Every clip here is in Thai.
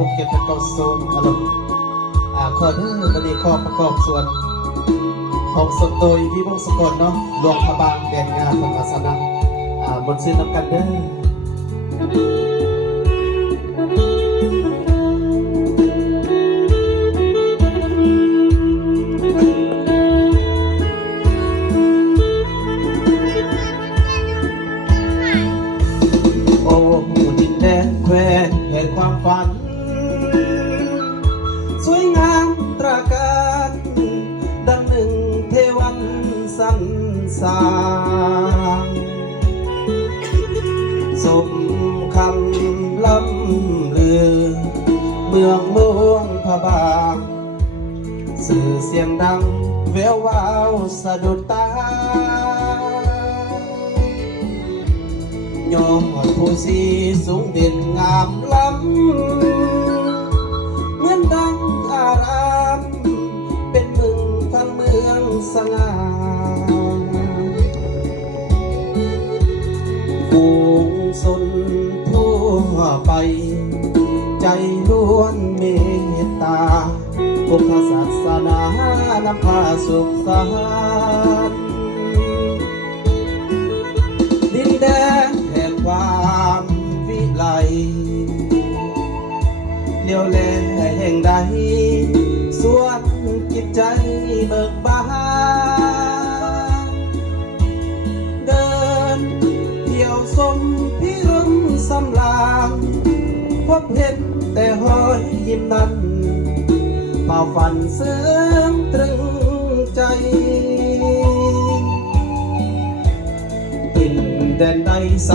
หกเจ็ดแปดเก้าศูนย์อารมณ์อ่าข้อที่บันนี้ขอประกอบส่วน ของสดโดยพี่วงสกลเนาะหลวงพระบางแดนงานของอาสนะอ่าบนซื้อน้ำกันเด้อ นสางสมคำล้ำลือ เมืองหลวงพระบางสื่อเสียงดังแวววาวสะดุดตายอดผู้สีสูงเด่นงามล้ำเหมือนดังอาราม เป็นมึงทั้งเมืองสง่า ฝูงสนทั่วไป ใจล้วนเมตตาพุทธศาสนานำพาสุขสันต์ดินแดนแห่งความวิไลเลี้ยวแลแห่งใดสวนจิตใจเบิกบาน สมพิรมสำลางพบเห็นแต่หอยยิ้มนั้นเป่าฝันเสื่อมตรึงใจดินแดนใดใส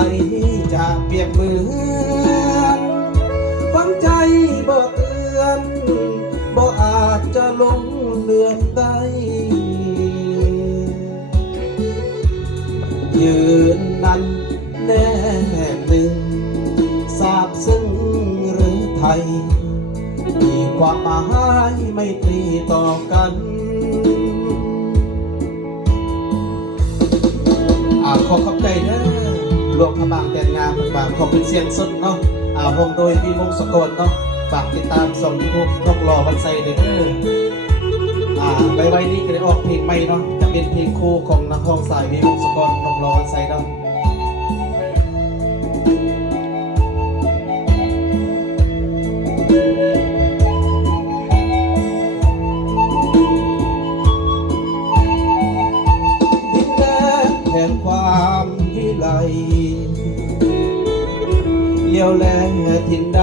จะเปียบเหมือนฝังใจบ่เตือนบ่อาจจะลงเลือนได้ยืนนั้น ซึ้งหรือไทย มีความหมายไม่ตรีต่อกันอาขอขอบใจเด้อหลวงพระบางแต่งงานฝากขอบเป็นเสียงสดเนาะอาวงโดยพี่วงสกลเนาะฝากติดตามส่งยูทูบนกรอวันใส่เด้ออ่าไว้ไว้นี้ก็ได้ออกเพลงใหม่เนาะจะเป็นเพลงคู่ของนักร้องสายพี่วงสกลนกรอวันใส่เนาะดิน ความวิไลเลี้ยวแลทินใด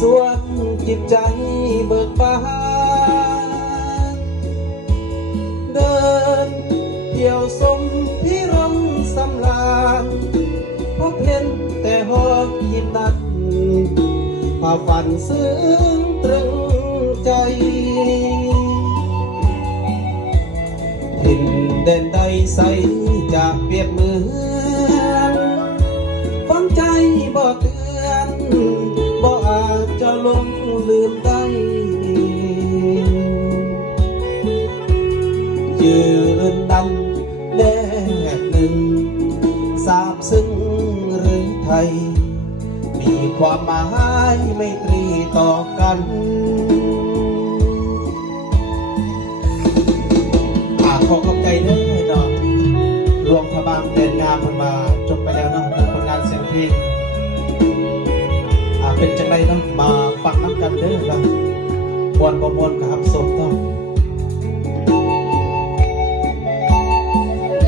สวนจิตใจเบิกบานเดินเที่ยวสมพิรมสำลานพบเห็นแต่หอกยิ้มนั้นความฝันซึ้งตรึงใจถิ่นแดนใดใส จะเปรียบเหมือนฝังใจบ่เตือนบ่อาจจะลงลืมได้ยืนดันแนบหนึ่งทราบซึ้งหรือไทย มีความหมายไม่ตรีต่อกัน ไรน้ำบาปังน้ำกันเด้อครับบวนบมวนครับสมต้อง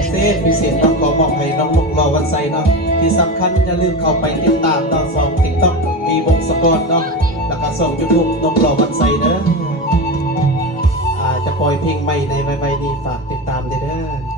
เซตพิเศษต้องขอมอบให้น้องมุกรอวันไซเนาะที่สำคัญอย่าลืมเข้าไปติดตามเนาสองติ๊กต็อกมีวงสกอตเนาะแล้วก็ส่งยูทูบน้องรอวันไซเด้ออาจะปล่อยเพลงใหม่ในใบใบนี้ฝากติดตามเด้อ